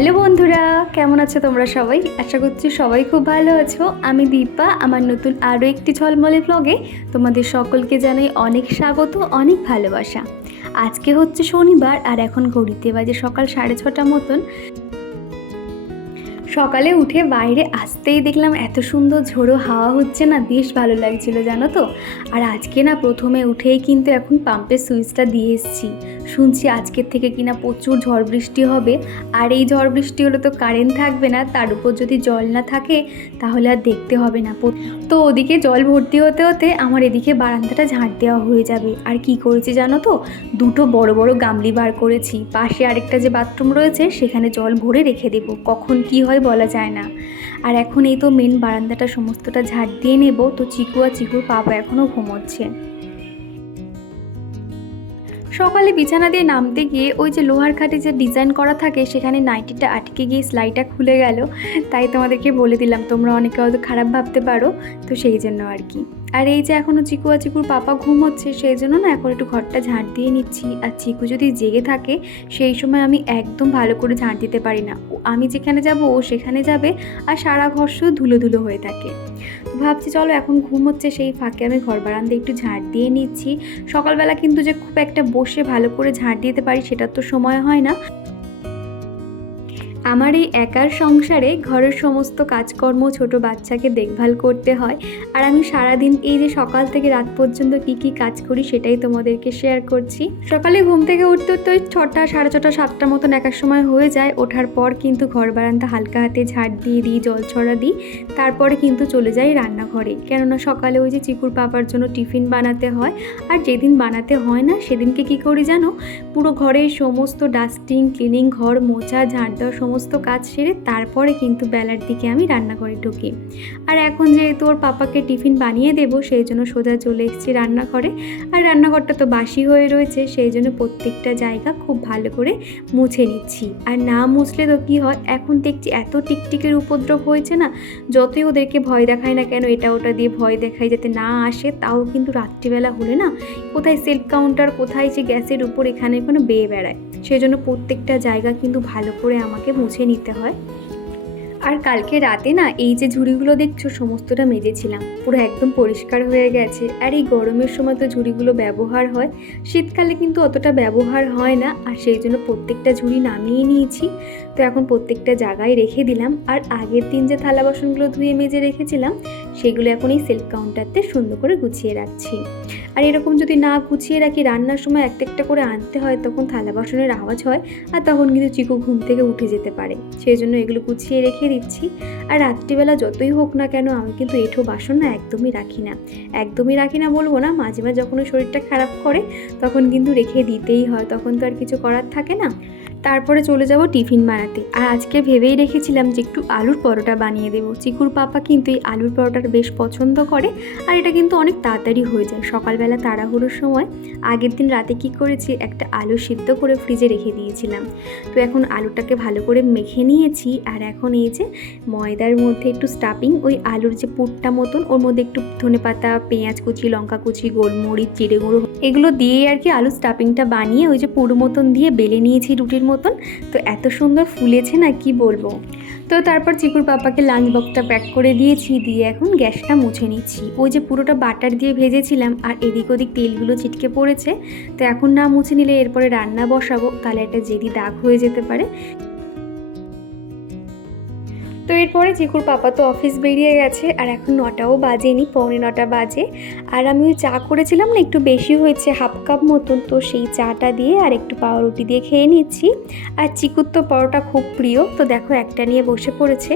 Hello বন্ধুরা, কেমন আছো তোমরা সবাই? আশা করছি সবাই খুব ভালো আছো। আমি দীপা, আমার নতুন আরও একটি ঝলমলে ব্লগে তোমাদের সকলকে জানাই অনেক স্বাগত, অনেক ভালোবাসা। আজকে হচ্ছে শনিবার আর এখন ঘড়িতে বাজে সকাল সাড়ে ছটা মতন। সকালে উঠে বাইরে আসতেই দেখলাম এত সুন্দর ঝোড়ো হাওয়া হচ্ছে না, বেশ ভালো লাগছিল, জানো তো? আর আজকে না প্রথমে উঠেই কিন্তু এখন পাম্পের সুইচটা দিয়ে এসেছি। শুনছি আজকের থেকে কিনা প্রচুর ঝড় বৃষ্টি হবে, আর এই ঝড় বৃষ্টি হলে তো কারেন্ট থাকবে না, তার উপর যদি জল না থাকে তাহলে আর দেখতে হবে না। তো ওদিকে জল ভর্তি হতে হতে আমার এদিকে বারান্দাটা ঝাঁট দেওয়া হয়ে যাবে। আর কি করেছি জানো তো? দুটো বড় বড় গামলি বার করেছি। পাশে আরেকটা যে বাথরুম রয়েছে, সেখানে জল ভরে রেখে দেব। কখন কি হয় বলা যায় না। আর এখন এই তো মেন বারান্দাটা সমস্তটা ঝাঁট দিয়ে নেব। তো চিকু আর চিকুর পাপা এখনও ঘুমোচ্ছে। সকালে বিছানা দিয়ে নামতে গিয়ে ওই যে লোহার খাটে যে ডিজাইন করা থাকে, সেখানে নাইটিটা আটকে গিয়ে সেলাইটা খুলে গেল। তাই তোমাদেরকে বলে দিলাম, তোমরা অনেকে হয়তো খারাপ ভাবতে পারো, তো সেই জন্য আর কি। আর এই যে এখনও চিকু আর চিকুর পাপা ঘুমোচ্ছে সেই জন্য না এখন একটু ঘরটা ঝাঁট দিয়ে নিচ্ছি। আর চিকু যদি জেগে থাকে, সেই সময় আমি একদম ভালো করে ঝাঁট দিতে পারি না। আমি যেখানে যাব, ও সেখানে যাবে আর সারা ঘর শুধু ধুলো ধুলো হয়ে থাকে। ভাবছি চলো এখন ঘুম হচ্ছে, সেই ফাঁকে আমি ঘর বারান্দা একটু ঝাঁট দিয়ে নিচ্ছি। সকালবেলা কিন্তু যে খুব একটা বসে ভালো করে ঝাঁট দিতে পারি, সেটার তো সময় হয় না। আমার এই একার সংসারে ঘরের সমস্ত কাজকর্ম ছোট বাচ্চাকে দেখভাল করতে হয় আর আমি সারাদিন এই যে সকাল থেকে রাত পর্যন্ত কি কি কাজ করি সেটাই তোমাদেরকে শেয়ার করছি। সকালে ঘুম থেকে উঠতে উঠতে ওই ছটা, সাড়ে ছটা, সাতটার মতন একার সময় হয়ে যায়। ওঠার পর কিন্তু ঘর বারান্দা হালকা হাতে ঝাড় দিয়ে দিই, জল ছড়া দিই। তারপরে কিন্তু চলে যাই রান্নাঘরে। কেননা সকালে ওই যে চিকুর পাপার জন্য টিফিন বানাতে হয়। আর যেদিন বানাতে হয় না, সেদিনকে কি করি জানো? পুরো ঘরের সমস্ত ডাস্টিং ক্লিনিং ঘর মোছা, ঝাড় দেওয়া সমস্ত কাজ সেরে তারপরে কিন্তু বেলার দিকে আমি রান্নাঘরে ঢুকি। আর এখন যেহেতু ওর পাপাকে টিফিন বানিয়ে দেবো, সেই জন্য সোজা চলে এসেছি রান্নাঘরে। আর রান্নাঘরটা তো বাসি হয়ে রয়েছে, সেই জন্য প্রত্যেকটা জায়গা খুব ভালো করে মুছে নিচ্ছি। আর না মুছলে তো কী হয়, এখন দেখছি এত টিকটিকের উপদ্রব হয়েছে না, যতই ওদেরকে ভয় দেখায় না কেন, এটা ওটা দিয়ে ভয় দেখায় যাতে না আসে, তাও কিন্তু রাত্রিবেলা হলে না, কোথায় সেলফ কাউন্টার কোথায় যে গ্যাসের উপর এখানে কোনো বেয়ে বেড়ায়। সেজন্য প্রত্যেকটা জায়গা কিন্তু ভালো করে আমাকে মুছে নিতে হয়। আর কালকে রাতে না এই যে ঝুড়িগুলো দেখছ, সমস্তটা মেজেছিলাম। পুরো একদম পরিষ্কার হয়ে গেছে। আর এই গরমের সময় তো ঝুড়িগুলো ব্যবহার হয়। শীতকালে কিন্তু অতটা ব্যবহার হয় না। আর সেই জন্য প্রত্যেকটা ঝুড়ি নামিয়ে নিয়েছি। তো এখন প্রত্যেকটা জায়গায় রেখে দিলাম। আর আগের দিন যে থালা বাসনগুলো ধুয়ে মেজে রেখেছিলাম সেগুলো এখন এই সেলফ কাউন্টারতে সুন্দর করে গুছিয়ে রাখছি। আর এরকম যদি না গুছিয়ে রাখি, রান্নার সময় একটা একটা করে আনতে হয়, তখন থালা বাসনের আওয়াজ হয় আর তখন কিন্তু চিকু ঘুম থেকে উঠে যেতে পারে। সেই জন্য এগুলো গুছিয়ে রেখে দিচ্ছি। আর রাত্রিবেলা যতই হোক না কেন, আমি কিন্তু এঁঠো বাসন না একদমই রাখি না। একদমই রাখি না বলব না, মাঝে মাঝে যখন শরীরটা খারাপ করে, তখন কিন্তু রেখে দিতেই হয়। তখন তো আর কিছু করার থাকে না। তারপরে চলে যাব টিফিন বানাতে। আর আজকে ভেবেই রেখেছিলাম যে একটু আলুর পরোটা বানিয়ে দেবো। চিকুর পাপা কিন্তু এই আলুর পরোটাটা বেশ পছন্দ করে আর এটা কিন্তু অনেক তাড়াতাড়ি হয়ে যায়। সকালবেলা তাড়াহুড়োর সময় আগের দিন রাতে কি করেছি, একটা আলু সিদ্ধ করে ফ্রিজে রেখে দিয়েছিলাম। তো এখন আলুটাকে ভালো করে মেখে নিয়েছি আর এখন এই যে ময়দার মধ্যে একটু স্টাফিং ওই আলুর যে পুরটা মতন, ওর মধ্যে একটু ধনে পাতা, পেঁয়াজ কুচি, লঙ্কা কুচি, গোলমরিচ, জিরে গুঁড়ো, এগুলো দিয়ে আর কি আলু স্টাফিংটা বানিয়ে ওই যে পুরো মতন দিয়ে বেলে নিয়েছি রুটির মতন। তো এত সুন্দর ফুলেছে না, কি বলব? তো তারপর চিকুর পাপাকে লাঞ্চ বক্সটা প্যাক করে দিয়েছি, দিয়ে এখন গ্যাসটা মুছে নিচ্ছি। ওই যে পুরোটা বাটার দিয়ে ভেজেছিলাম, আর এদিক ওদিক তেলগুলো ছিটকে পড়েছে। তো এখন না মুছে নিলে এরপরে রান্না বসাবো, তাহলে একটা জেদি দাগ হয়ে যেতে পারে। তো এরপরে চিকুর পাপা তো অফিস বেরিয়ে গেছে, আর এখন নটাও বাজেনি, পৌনে নটা বাজে। আর আমি চা করেছিলাম না, একটু বেশি হয়েছে, হাফ কাপ মতন, তো সেই চাটা দিয়ে আর একটু পাউরুটি দিয়ে খেয়ে নিচ্ছি। আর চিকুর তো পরোটা খুব প্রিয়, তো দেখো একটা নিয়ে বসে পড়েছে।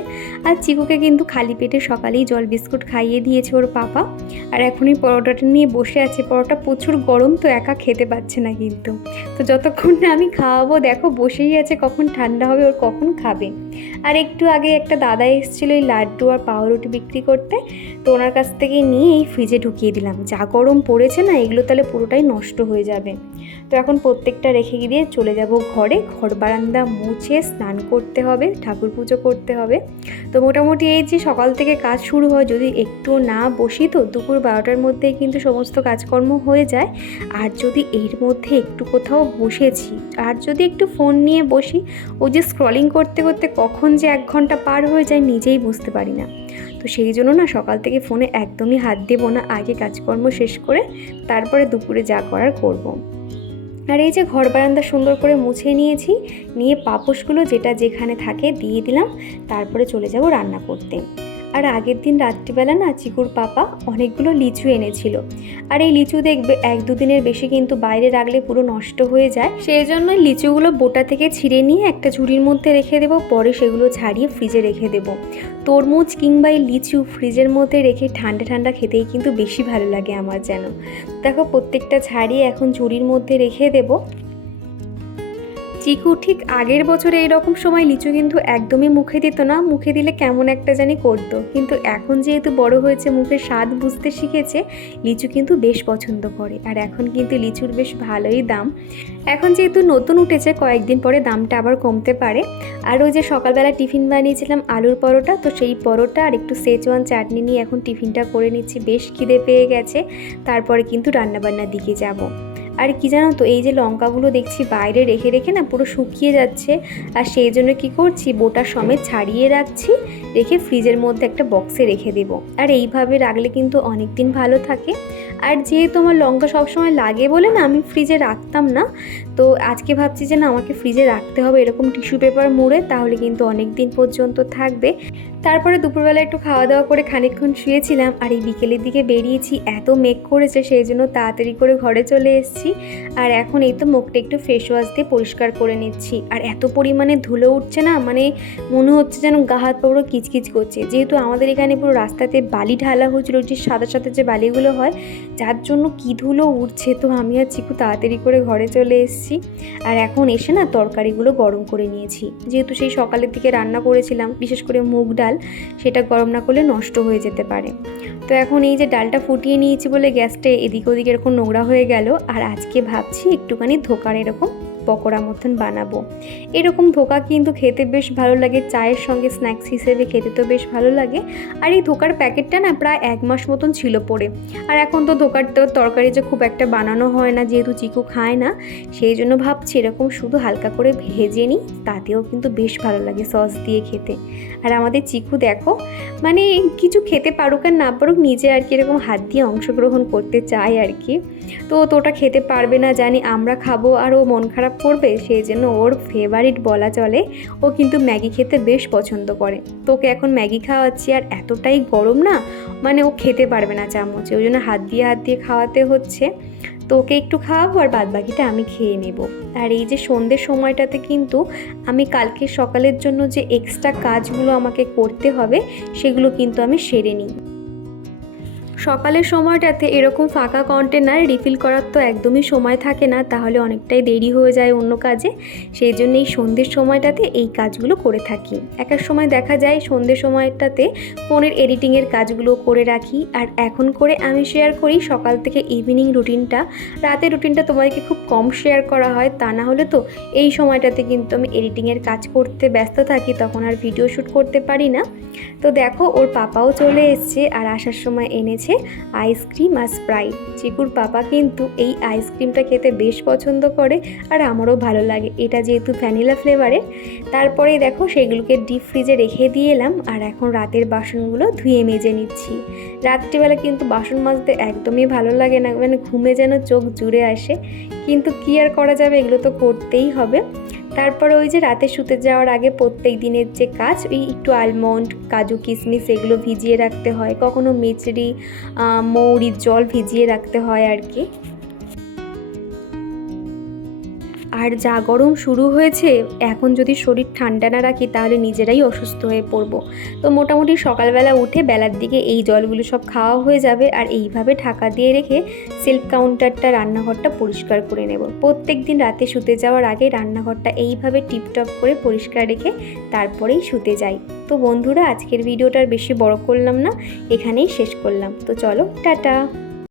আর চিকুকে কিন্তু খালি পেটে সকালেই জল বিস্কুট খাইয়ে দিয়েছে ওর পাপা। আর এখনই পরোটাটা নিয়ে বসে আছে, পরোটা প্রচুর গরম, তো একা খেতে পাচ্ছে না কিন্তু। তো যতক্ষণ না আমি খাওয়াবো, দেখো বসেই আছে, কখন ঠান্ডা হবে, ওর কখন খাবে। আর একটু আগে একটা দাদা এসেছিল এই লাড্ডু আর পাউরুটি বিক্রি করতে, তো ওনার কাছ থেকে নিয়ে এই ফ্রিজে ঢুকিয়ে দিলাম। যা গরম পড়েছে না, এগুলো তাহলে পুরোটাই নষ্ট হয়ে যাবে। তো এখন প্রত্যেকটা রেখে দিয়ে চলে যাব ঘরে। ঘর বারান্দা মুছে স্নান করতে হবে, ঠাকুর পুজো করতে হবে। তো মোটামুটি এই যে সকাল থেকে কাজ শুরু হয়, যদি একটু না বসি তো দুপুর বারোটার মধ্যেই কিন্তু সমস্ত কাজকর্ম হয়ে যায়। আর যদি এর মধ্যে একটু কোথাও বসেছি, আর যদি একটু ফোন নিয়ে বসি, ওই যে স্ক্রলিং করতে করতে কখন যে এক ঘণ্টা পার হয়ে যায়, নিজেই বুঝতে পারি না তো সেই জন্য না সকাল থেকে ফোনে একদমই হাত দেবো না, আগে কাজকর্ম শেষ করে তারপরে দুপুরে যা করার করব। আর এই যে ঘর বারান্দা সুন্দর করে মুছে নিয়েছি, নিয়ে পাপোশগুলো যেটা যেখানে থাকে দিয়ে দিলাম, তারপরে চলে যাব রান্না করতে আর আগের দিন রাত্রিবেলা না চিকুর পাপা অনেকগুলো লিচু এনেছিল। আর এই লিচু দেখবে এক দুদিনের বেশি কিন্তু বাইরে রাখলে পুরো নষ্ট হয়ে যায়। সেই জন্য লিচুগুলো বোটা থেকে ছিঁড়ে নিয়ে একটা ঝুড়ির মধ্যে রেখে দেবো, পরে সেগুলো ছাড়িয়ে ফ্রিজে রেখে দেবো। তরমুজ কিংবা এই লিচু ফ্রিজের মধ্যে রেখে ঠান্ডা ঠান্ডা খেতেই কিন্তু বেশি ভালো লাগে আমার যেন। দেখো প্রত্যেকটা ছাড়িয়ে এখন ঝুড়ির মধ্যে রেখে দেবো। চিকু, ঠিক আগের বছরে এইরকম সময় লিচু কিন্তু একদমই মুখে দিত না। মুখে দিলে কেমন একটা জানি করতো। কিন্তু এখন যেহেতু বড় হয়েছে, মুখের স্বাদ বুঝতে শিখেছে, লিচু কিন্তু বেশ পছন্দ করে। আর এখন কিন্তু লিচুর বেশ ভালোই দাম। এখন যেহেতু নতুন উঠেছে, কয়েকদিন পরে দামটা আবার কমতে পারে। আর ওই যে সকালবেলা টিফিন বানিয়েছিলাম আলুর পরোটা, তো সেই পরোটা আর একটু সেচওয়ান চাটনি নিয়ে এখন টিফিনটা করে নিচ্ছি। বেশ খিদে পেয়ে গেছে। তারপরে কিন্তু রান্নাবান্নার দিকে যাব। আর কি জানো তো, এই যে লঙ্কাগুলো দেখছি বাইরে রেখে রেখে না পুরো শুকিয়ে যাচ্ছে। আর সেই জন্য কী করছি, বোটা সমেত ছাড়িয়ে রাখছি, রেখে ফ্রিজের মধ্যে একটা বক্সে রেখে দেব। আর এইভাবে রাখলে কিন্তু অনেক দিন ভালো থাকে। আর যেহেতু আমার লঙ্কা সবসময় লাগে বলে না, আমি ফ্রিজে রাখতাম না তো আজকে ভাবছি যে না, আমাকে ফ্রিজে রাখতে হবে এরকম টিস্যু পেপার মুড়ে, তাহলে কিন্তু অনেক দিন পর্যন্ত থাকবে। তারপরে দুপুরবেলা একটু খাওয়া দাওয়া করে খানিকক্ষণ শুয়েছিলাম আর এই বিকেলের দিকে বেরিয়েছি, এত মেঘ করেছে সেই জন্য তাড়াতাড়ি করে ঘরে চলে এসেছি। আর এখন এই তো মুখটা একটু ফেস ওয়াশ দিয়ে পরিষ্কার করে নিচ্ছি। আর এত পরিমাণে ধুলো উঠছে না মানে মনে হচ্ছে যেন গা হাত পুরো কিচকিচ করছে। যেহেতু আমাদের এখানে পুরো রাস্তাতে বালি ঢালা হয়েছিল, যে সাদা সাদা যে বালিগুলো হয়, যার জন্য কী ধুলো উঠছে তো আমি আর চিকু তাড়াতাড়ি করে ঘরে চলে এসেছি। আর এখন এসে না তরকারিগুলো গরম করে নিয়েছি। যেহেতু সেই সকালের দিকে রান্না করেছিলাম, বিশেষ করে মুগ ডাল, সেটা গরম না করলে নষ্ট হয়ে যেতে পারে। তো এখন এই যে ডালটা ফুটিয়ে নিয়েছি বলে গ্যাসটা এদিক ওদিক এরকম নোংরা হয়ে গেল, আর আজকে ভাবছি একটুখানি ধোকার এরকম পকোড়া মতন বানাবো। এরকম ধোকা কিন্তু খেতে বেশ ভালো লাগে। চায়ের সঙ্গে স্ন্যাক্স হিসেবে খেতে তো বেশ ভালো লাগে। আর এই ধোকার প্যাকেটটা না প্রায় এক মাস মতন ছিল পড়ে আর এখন তো ধোকার তো তরকারি যে খুব একটা বানানো হয় না, যেহেতু চিকু খায় না, সেই জন্য ভাবছি এরকম শুধু হালকা করে ভেজে নিই, তাতেও কিন্তু বেশ ভালো লাগে সস দিয়ে খেতে। আর আমাদের চিকু দেখো মানে কিছু খেতে পারুক আর না পারুক, নিজে আর কি এরকম হাত দিয়ে অংশগ্রহণ করতে চায় আর কি। তো তো ওটা খেতে পারবে না, জানি আমরা খাব আর ও মন খারাপ করবে সেই জন্য ওর ফেভারিট বলা চলে। ও কিন্তু ম্যাগি খেতে বেশ পছন্দ করে। তোকে এখন ম্যাগি খাওয়াচ্ছি আর এতটাই গরম না মানে ও খেতে পারবে না চামচে, ওই জন্য হাত দিয়ে হাত দিয়ে খাওয়াতে হচ্ছে। তো ওকে একটু খাওয়াবো আর বাদ বাকিটা আমি খেয়ে নেব। আর এই যে সন্ধ্যের সময়টাতে কিন্তু আমি কালকে সকালের জন্য যে এক্সট্রা কাজগুলো আমাকে করতে হবে, সেগুলো কিন্তু আমি সেরে নিই। সকালের সময়টাতে এরকম ফাঁকা কন্টেনার রিফিল করার তো একদমই সময় থাকে না, তাহলে অনেকটাই দেরি হয়ে যায় অন্য কাজে। সেই জন্য এই সন্ধ্যের সময়টাতে এই কাজগুলো করে থাকি। এক এক সময় দেখা যায় সন্ধ্যের সময়টাতে ফোনের এডিটিংয়ের কাজগুলো করে রাখি, আর এখন করে আমি শেয়ার করি সকাল থেকে ইভিনিং রুটিনটা রাতের রুটিনটা তোমাদেরকে খুব কম শেয়ার করা হয়, তা না হলে তো এই সময়টাতে কিন্তু আমি এডিটিংয়ের কাজ করতে ব্যস্ত থাকি, তখন আর ভিডিও শ্যুট করতে পারি না। তো দেখো, ওর পাপাও চলে এসছে, আর আসার সময় এনেছে আইসক্রিম আর স্প্রাইট। চিকুর পাপা কিন্তু এই আইসক্রিমটা খেতে বেশ পছন্দ করে আর আমারও ভালো লাগে। এটা যেহেতু ভ্যানিলা ফ্লেভারের তারপরে দেখো সেগুলোকে ডিপ ফ্রিজে রেখে দিয়ে এলাম আর এখন রাতের বাসনগুলো ধুয়ে মেজে নিচ্ছি। রাত্রিবেলা কিন্তু বাসন মাজতে একদমই ভালো লাগে না মানে ঘুমে যেন চোখ জুড়ে আসে। কিন্তু কী আর করা যাবে এগুলো তো করতেই হবে। তারপর ওই যে রাতে শুতে যাওয়ার আগে প্রত্যেক দিনের যে কাজ, ওই একটু আলমন্ড কাজু কিশমিশ এগুলো ভিজিয়ে রাখতে হয়। কখনো মিচড়ি মৌরির জল ভিজিয়ে রাখতে হয় আর কি। আর যা গরম শুরু হয়েছে, এখন যদি শরীর ঠান্ডা না রাখি, তাহলে নিজেরাই অসুস্থ হয়ে পড়ব। তো মোটামুটি সকালবেলা উঠে বেলার দিকে এই জলগুলো সব খাওয়া হয়ে যাবে আর এইভাবে ঢাকা দিয়ে রেখে সেলফ কাউন্টারটা, রান্নাঘরটা পরিষ্কার করে নেব। প্রত্যেক দিন রাতে শুতে যাওয়ার আগে রান্নাঘরটা এইভাবে টিপটপ করে পরিষ্কার রেখে তারপরেই শুতে যাই। তো বন্ধুরা, আজকের ভিডিওটার বেশি বড় করলাম না, এখানেই শেষ করলাম। তো চলো, টাটা!